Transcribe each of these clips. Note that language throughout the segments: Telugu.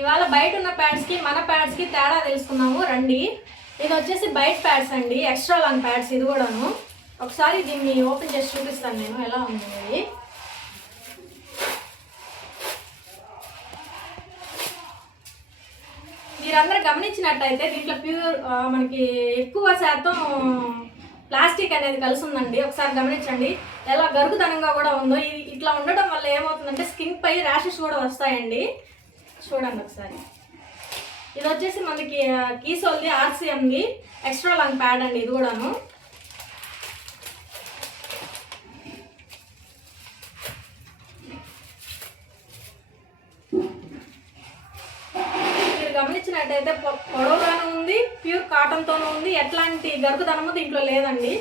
ఇవాళ బయట ఉన్న ప్యాడ్స్కి మన ప్యాడ్స్కి తేడా తెలుసుకున్నాము రండి. ఇది వచ్చేసి బయట ప్యాడ్స్ అండి, ఎక్స్ట్రా లాంగ్ ప్యాడ్స్. ఇది కూడాను ఒకసారి దీన్ని ఓపెన్ చేసి చూపిస్తాను నేను ఎలా ఉంది ఇది. మీరందరూ గమనించినట్టయితే దీంట్లో ప్యూర్ మనకి ఎక్కువ శాతం ప్లాస్టిక్ అనేది కలిసి ఉందండి. ఒకసారి గమనించండి ఎలా గరుగుదనంగా కూడా ఉందో. ఇది ఇట్లా ఉండడం వల్ల ఏమవుతుందంటే స్కిన్ పై ర్యాషెస్ కూడా వస్తాయండి. చూడండి ఒకసారి. ఇది వచ్చేసి మనకి కీసోల్ది ఆర్సిఎంది ఎక్స్ట్రా లాంగ్ ప్యాడ్ అండి. ఇది కూడాను మీరు గమనించినట్టయితే పొడవుగాను ఉంది, ప్యూర్ కాటన్తోనూ ఉంది. ఎట్లాంటి గరుగుదనము దీంట్లో లేదండి.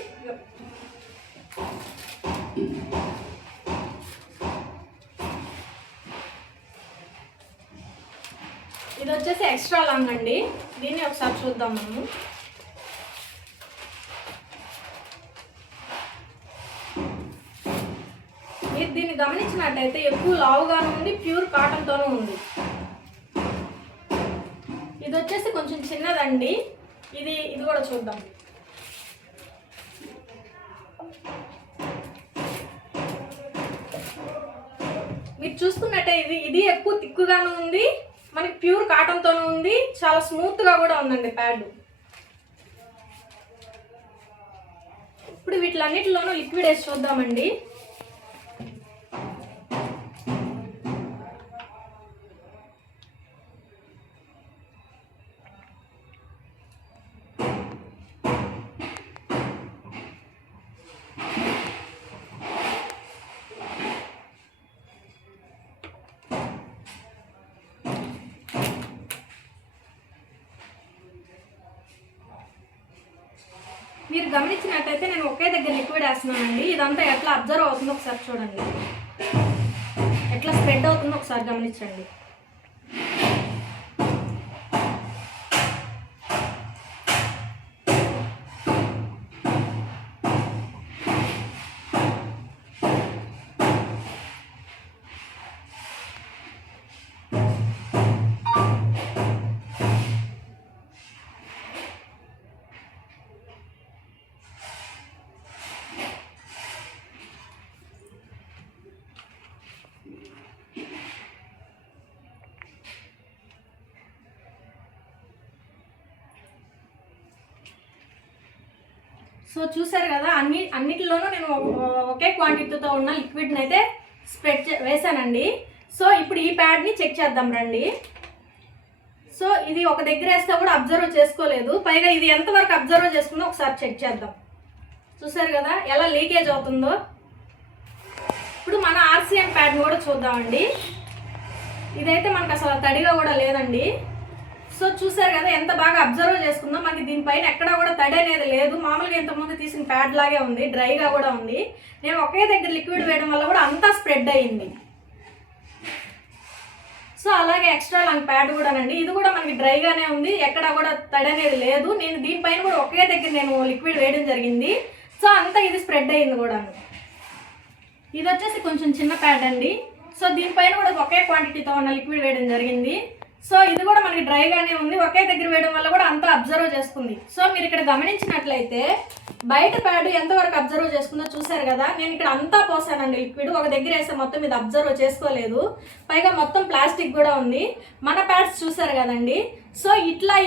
ఇది వచ్చేసి ఎక్స్ట్రా లాంగ్ అండి. దీన్ని ఒకసారి చూద్దాం మనము. మీరు దీన్ని గమనించినట్టయితే ఎక్కువ లావుగాను ఉంది, ప్యూర్ కాటన్తోనూ ఉంది. ఇది వచ్చేసి కొంచెం చిన్నదండి. ఇది కూడా చూద్దాం. మీరు చూసుకున్నట్టే ఇది ఎక్కువ తిక్కుగాను ఉంది, మనకి ప్యూర్ కాటన్తోనూ ఉంది. చాలా స్మూత్గా కూడా ఉందండి ప్యాడ్. ఇప్పుడు వీటిలన్నిటిలోనూ లిక్విడ్ వేసి చూద్దామండి. మీరు గమనించినట్టయితే నేను ఒకే దగ్గర లిక్విడ్ వేస్తున్నానండి. ఇదంతా ఎట్లా అబ్జర్వ్ అవుతుందో ఒకసారి చూడండి, ఎట్లా స్ప్రెడ్ అవుతుందో ఒకసారి గమనించండి. సో చూసారు కదా, అన్నిటిలోనూ నేను ఒకే క్వాంటిటీతో ఉన్న లిక్విడ్ని అయితే స్ప్రెడ్ వేసానండి. సో ఇప్పుడు ఈ ప్యాడ్ని చెక్ చేద్దాం రండి. సో ఇది ఒక దగ్గర వేస్తే కూడా అబ్జర్వ్ చేసుకోలేదు, పైగా ఇది ఎంతవరకు అబ్జర్వ్ చేసుకుందో ఒకసారి చెక్ చేద్దాం. చూసారు కదా ఎలా లీకేజ్ అవుతుందో. ఇప్పుడు మన ఆర్సిఎం ప్యాడ్ని కూడా చూద్దామండి. ఇదైతే మనకు అసలు తడిగా కూడా లేదండి. సో చూసారు కదా ఎంత బాగా అబ్జర్వ్ చేసుకుందో. మనకి దీనిపైన ఎక్కడా కూడా తడి అనేది లేదు. మామూలుగా ఇంతకుముందు తీసిన ప్యాడ్ లాగే ఉంది, డ్రైగా కూడా ఉంది. నేను ఒకే దగ్గర లిక్విడ్ వేయడం వల్ల కూడా అంతా స్ప్రెడ్ అయ్యింది. సో అలాగే ఎక్స్ట్రా లాంగ్ ప్యాడ్ కూడానండి. ఇది కూడా మనకి డ్రైగానే ఉంది, ఎక్కడా కూడా తడి అనేది లేదు. నేను దీనిపైన కూడా ఒకే దగ్గర నేను లిక్విడ్ వేయడం జరిగింది. సో అంతా ఇది స్ప్రెడ్ అయ్యింది కూడా. ఇది వచ్చేసి కొంచెం చిన్న ప్యాడ్ అండి. సో దీనిపైన కూడా ఒకే క్వాంటిటీతో ఉన్న లిక్విడ్ వేయడం జరిగింది. సో ఇది కూడా మనకి డ్రైగానే ఉంది, ఒకే దగ్గర వేయడం వల్ల కూడా అంతా అబ్జర్వ్ చేసుకుంది. సో మీరు ఇక్కడ గమనించినట్లయితే బయట ప్యాడ్ ఎంతవరకు అబ్జర్వ్ చేసుకుందో చూసారు కదా. నేను ఇక్కడ అంతా పోసానండి లిక్విడ్, ఒక దగ్గర వేస్తే మొత్తం ఇది అబ్జర్వ్ చేసుకోలేదు. పైగా మొత్తం ప్లాస్టిక్ కూడా ఉంది. మన ప్యాడ్స్ చూసారు కదండి. సో ఇట్లా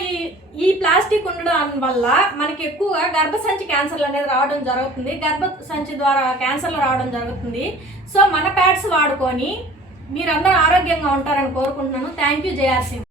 ఈ ప్లాస్టిక్ ఉండడం వల్ల మనకి ఎక్కువగా గర్భసంచి క్యాన్సర్లు అనేది రావడం జరుగుతుంది, గర్భసంచి ద్వారా క్యాన్సర్లు రావడం జరుగుతుంది. సో మన ప్యాడ్స్ వాడుకొని మీరందరూ ఆరోగ్యంగా ఉంటారని కోరుకుంటున్నాను. Thank you జయాసి.